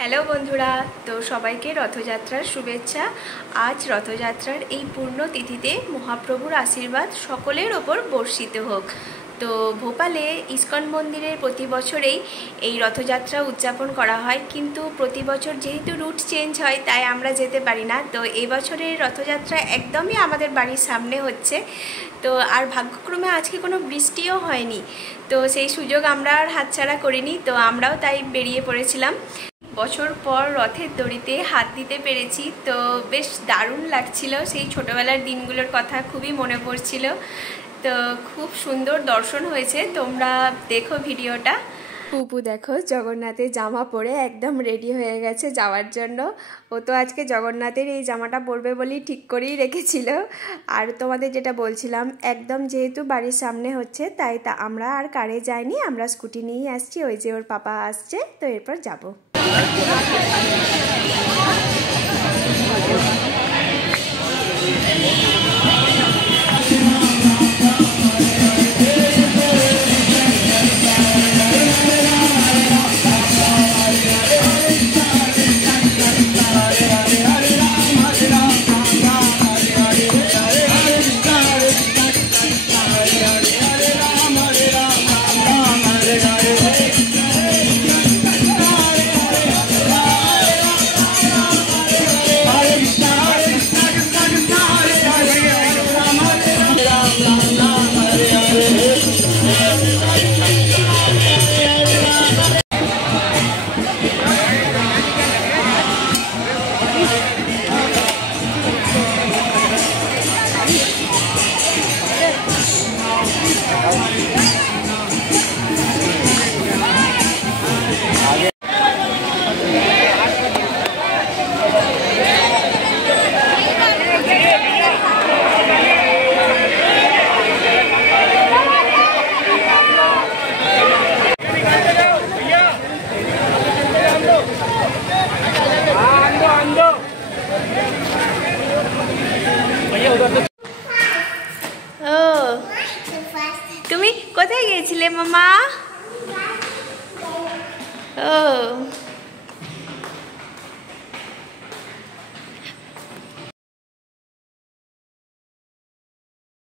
Hello বন্ধুরা, তো সবাইকে রথযাত্রার শুভেচ্ছা। আজ রথযাত্রার এই পূর্ণ তিথিতে মহাপ্রভুর আশীর্বাদ সকলের ওপর বর্ষিত হোক। তো ভোপালে ইস্কন মন্দিরে প্রতি বছরেই এই রথযাত্রা উদযাপন করা হয়, কিন্তু প্রতি বছর যেহেতু রুট চেঞ্জ হয় তাই আমরা যেতে পারি না। তো এই বছরের রথযাত্রা একদমই আমাদের বাড়ির সামনে হচ্ছে। তো আর ভাগ্যক্রমে আজকে কোনো বৃষ্টিও হয়নি, তো সেই সুযোগ আমরা আর হাতছাড়া করিনি। তো আমরাও তাই বেরিয়ে পড়েছিলাম। বছর পর রথের দড়িতে হাত দিতে পেরেছি, তো বেশ দারুণ লাগছিল। সেই ছোটোবেলার দিনগুলোর কথা খুবই মনে পড়ছিল। তো খুব সুন্দর দর্শন হয়েছে, তোমরা দেখো ভিডিওটা। পুপু দেখো জগন্নাথের জামা পরে একদম রেডি হয়ে গেছে যাওয়ার জন্য। ও তো আজকে জগন্নাথের এই জামাটা পরবে বলেই ঠিক করেই রেখেছিল। আর তোমাদের যেটা বলছিলাম, একদম যেহেতু বাড়ির সামনে হচ্ছে তাই আমরা আর কারে যাইনি, আমরা স্কুটি নিয়েই আসছি। ওই যে ওর পাপা আসছে, তো এরপর যাবো। ও তুমি কোথায় গিয়েছিলে মামা? ও